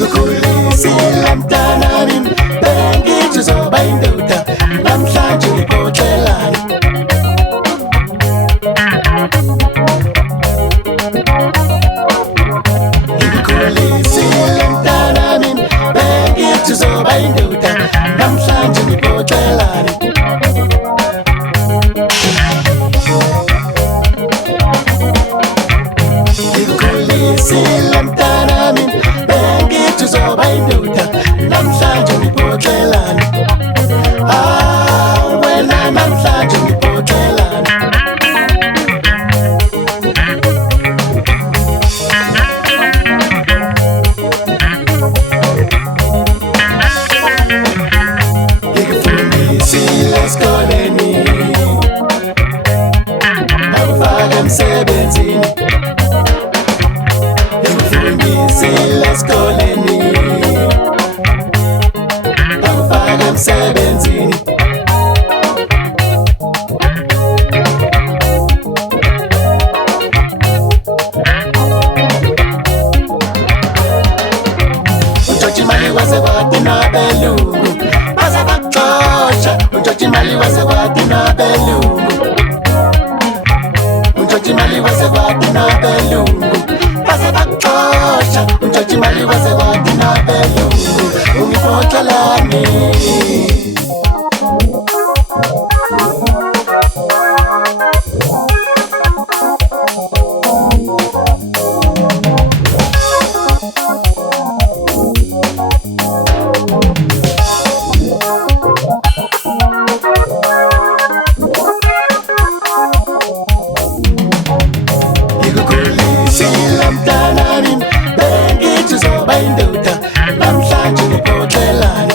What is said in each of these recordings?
Ngikukhulisile mtanami bengithi uzoba indoda namhlanje ngibothelani Ngikukhulisile mtanami bengithi uzoba indoda namhlanje ngibothelani Ngikukhulisile mtanami bengithi uzoba indoda namhlanje ngibothelani wena namhlanje ngibothelani Ngikufundisile esikoleni akufake emsebenzini Ngikufundisile esikoleni akufake emsebenzini Untshontsha imali kwase kwathi nabelungu baze bakuxosha Untshontsha imali kwase kwathi nabelungu Untshontsha imali kwase kwathi nabelungu baze bakuxosha Untshontsha imali kwase kwathi nabelungu ungibothelani Ngikukhulisile mtanami bengithi uzoba indoda namhlanje ngibothelani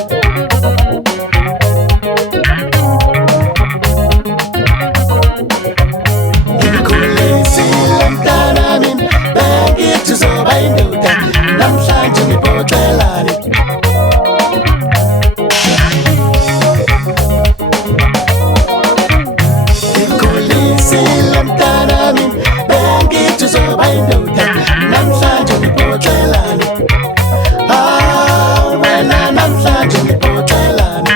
Ngikukhulisile mtanami bengithi uzoba indoda namhlanje ngibothelani Ngikukhulisile mtanami bengithi uzoba indoda namhlanje ngibothelani wena namhlanje ngibothelani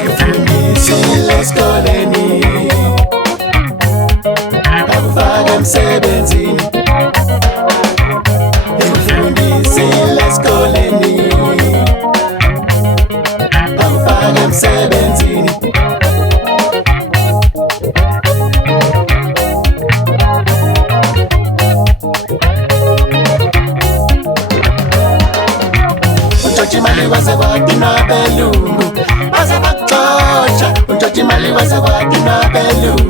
Ngikufundisile esikoleni akufake emsebenzini Ngikufundisile esikoleni akufake emsebenzini Untshontsha imali kwase kwathi nabelungu baze bakuxosha Untshontsha imali kwase kwathi nabelungu